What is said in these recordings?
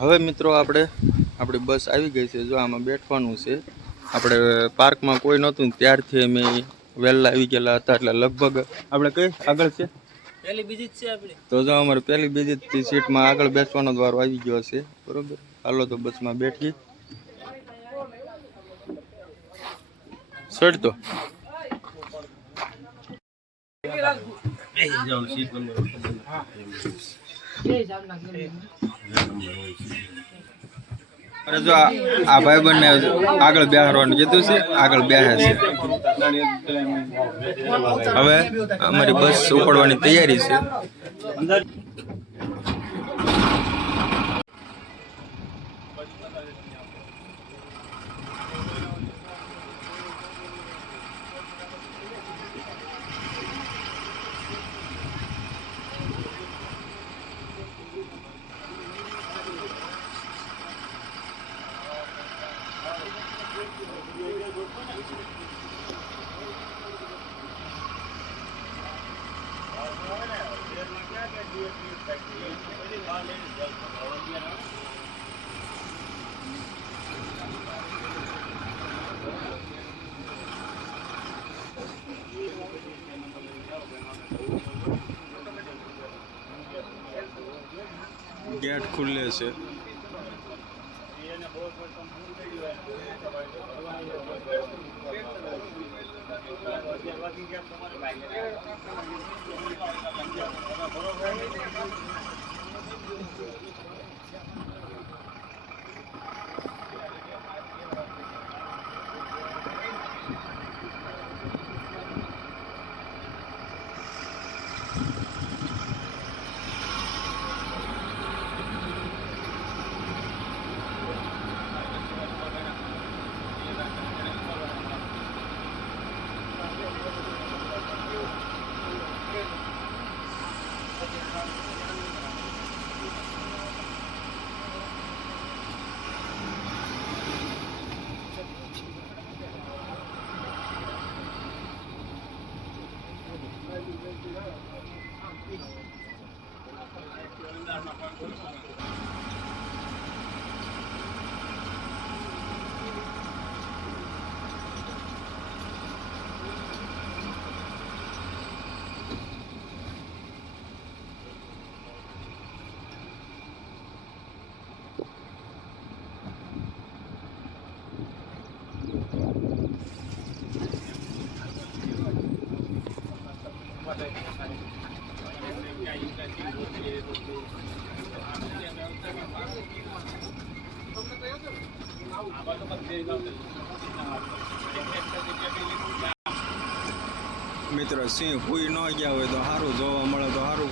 હવે મિત્રો આપણી બસ આવી ગઈ છે। જો આમાં બેઠવાનું છે। આપણે પાર્કમાં કોઈ નહોતું ત્યારથી અમે વહેલા આવી ગયેલા હતા, એટલે લગભગ આપણે કઈ આગળ છે પહેલી બીજી જ છે આપણે। તો જો અમારે પહેલી બીજી જ સીટમાં આગળ બેસવાનો વારો આવી ગયો છે, બરોબર। હાલો તો બસમાં બેઠીએ। ચડતો અરે જો આ ભાઈબંધને આગળ બેસવાનું કીધું છે, આગળ બેસે છે। હવે અમારી બસ ઉપડવાની તૈયારી છે। गेट खुले से मित्र सिंह हुई न गया हो तो सारू जोवा मळे तो सारू।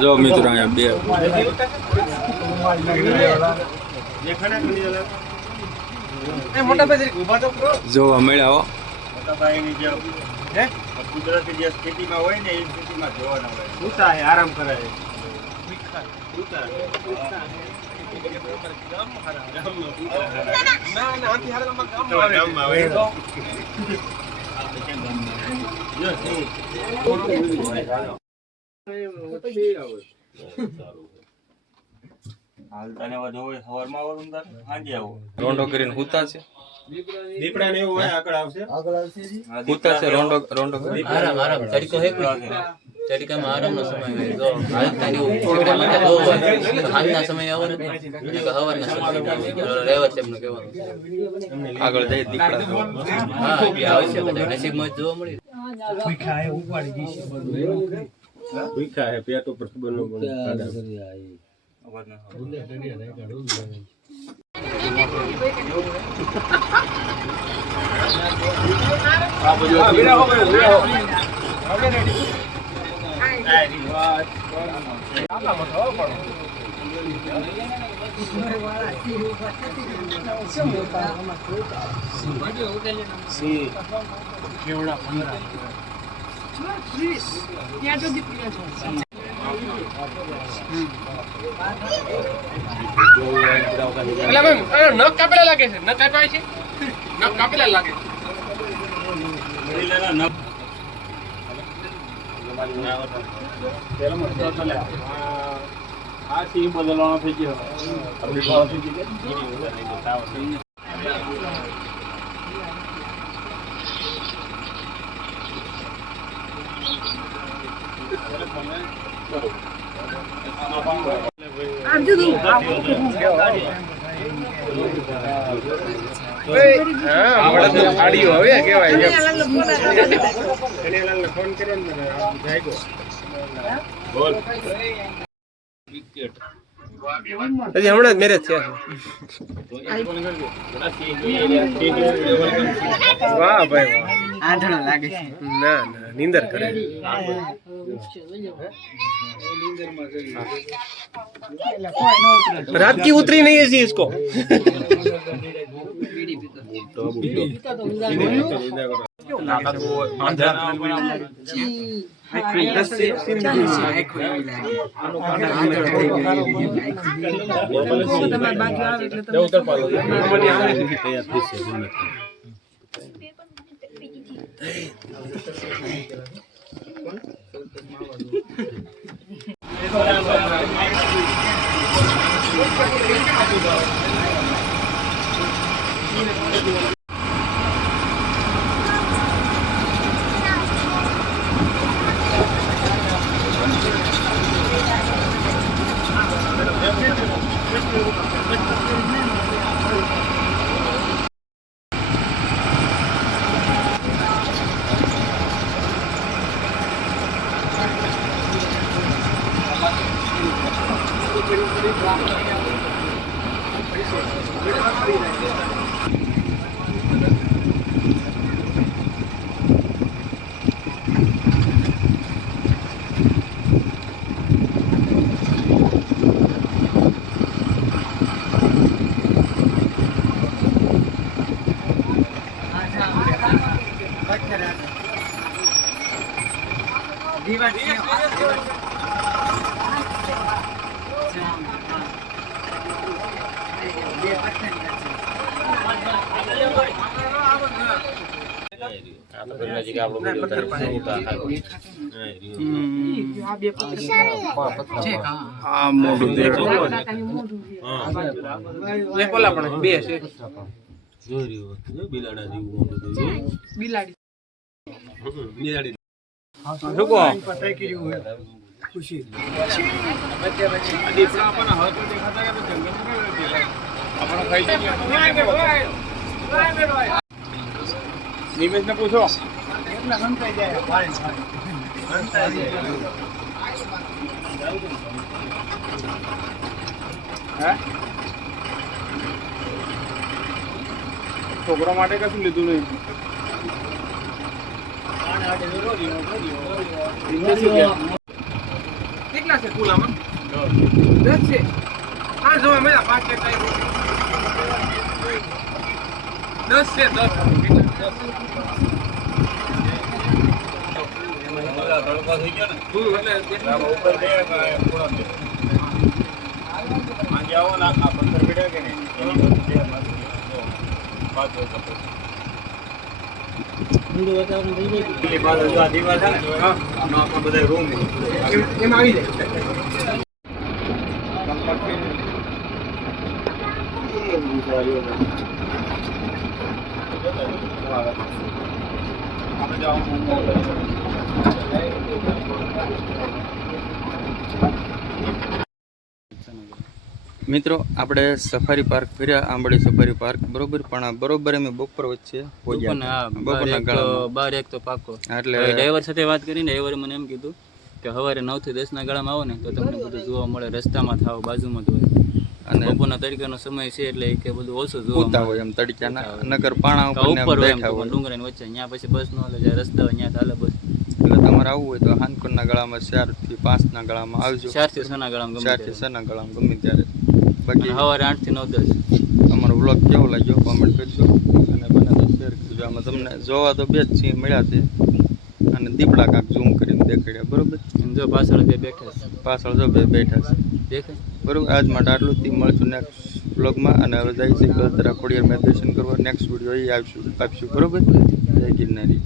जो मित्र अँ बे जो મળ્યા હો મોટાભાઈની જે હે કુદરતી જે સ્થિતિમાં હોય ને એ સ્થિતિમાં જોવાના હોય ઉતા હે આરામ કરે છે ઉતા ના ના આથી હારામાં ગામમાં આવે હાલતાને વધુ હોય સવારમાં આવો તમને સાંજે આવો રોંડો કરીને હુતા છે દીપડાને એવું હોય આગળ આવશે હુતા છે રોંડો આરામ આરામ તરીકો હેકલો છે તરીકામાં આરામનો સમય હોય જો હાલતા એવું છોકરા માટે બહુ હોય તો હાલના સમય આવો ને અને હવારના સમય રહેવા છે એમનું કહેવાનું આગળ જાય દીકરા હા એટલે આવશે બધા નસીબમાં જ જોવા મળી ભૂખ્યા હે પેટ ઉપર ખબર ન પડે નખ કાપેલા લાગે છે નખ કાપાય છે નખ કાપેલા લાગે આ સી બદલવાનો થઈ ગયો ગાડીઓ હવે કેવાય ફોન કર્યો ને બોલ હજી હમણાં જ મેરેજ થયા છે વાહ ભાઈ આંધળો લાગે છે ના ના નીંદર કરે रात की उतरी नहीं है जी इसको निमेश ने पूछो છોકરો માટે કશું લીધું નહીં કેટલા છે કુલ આમાં 10 છે હા જો અમે 5 છે 10 છે 10 તડકા થઈ ગયા ને એટલે ઉપર દે આજે આવો ને આ પથ્થર પીડ્યા કે નહીં વાતાવરણ થઈ જાય બાદ આ દીવાલ છે ને આમાં આપણે બધા રૂમ એમાં આવી જાય આપણે જાઓ મિત્રો આપણે સફારી પાર્ક ફર્યા, આંબળી સફારી પાર્ક બરોબર, પણ આ બરોબર અમે બપોર વચ્ચે પહોંચ્યા હતા. બપોરના ગાળામાં 12 એક તો પાકો. એટલે ડ્રાઈવર સાથે વાત કરીને ડ્રાઈવરે મને એમ કીધું કે સવારે 9 થી 10 ના ગાળામાં આવો ને તો તમને બધું જોવા મળે, રસ્તામાં થાવ, બાજુમાં જ હોય. અને બપોરના તડકાનો સમય છે એટલે કે બધું ઓછું જોવા ઉતા મળે. હોય એમ તડક્યાના, નગર પાણા ઉપર ને એમ ઉપર હોય એમ બેઠા તો હોય. ડુંગરાની વચ્ચે ત્યાં પછી બસ નો હાલે, જ્યાં રસ્તા હોય ત્યાં ચાલે બસ. એટલે તમારે આવવું હોય તો હાનકોરના ગાળામાં 4 થી 5 ના ગાળામાં આવજો. 4 થી 6 ના ગાળામાં ગમે 4 થી 6 ના ગાળામાં ગમે ત્યારે. બાકી સવારે 8 થી 9 10. અમારો વ્લોગ કેવો લાગ્યો કોમેન્ટ કરજો અને બને તો શેર કરજો. આમાં તમને જોવા તો બે જ સિંહ મળ્યા છે અને દીપડા કાંક ઝૂમ કરીને દેખાડ્યા બરોબર. જો પાછળ બે બેઠા છે, પાછળ જો બે બેઠા છે દેખાય. બરોબર. આજ માટે આટલું જ. મળશું નેક્સ્ટ વ્લોગમાં. અને હવે જાય છે ખોડિયારમાં દર્શન કરવા. નેક્સ્ટ વિડીયો એ આપશું બરોબર. જય ગિરનારી.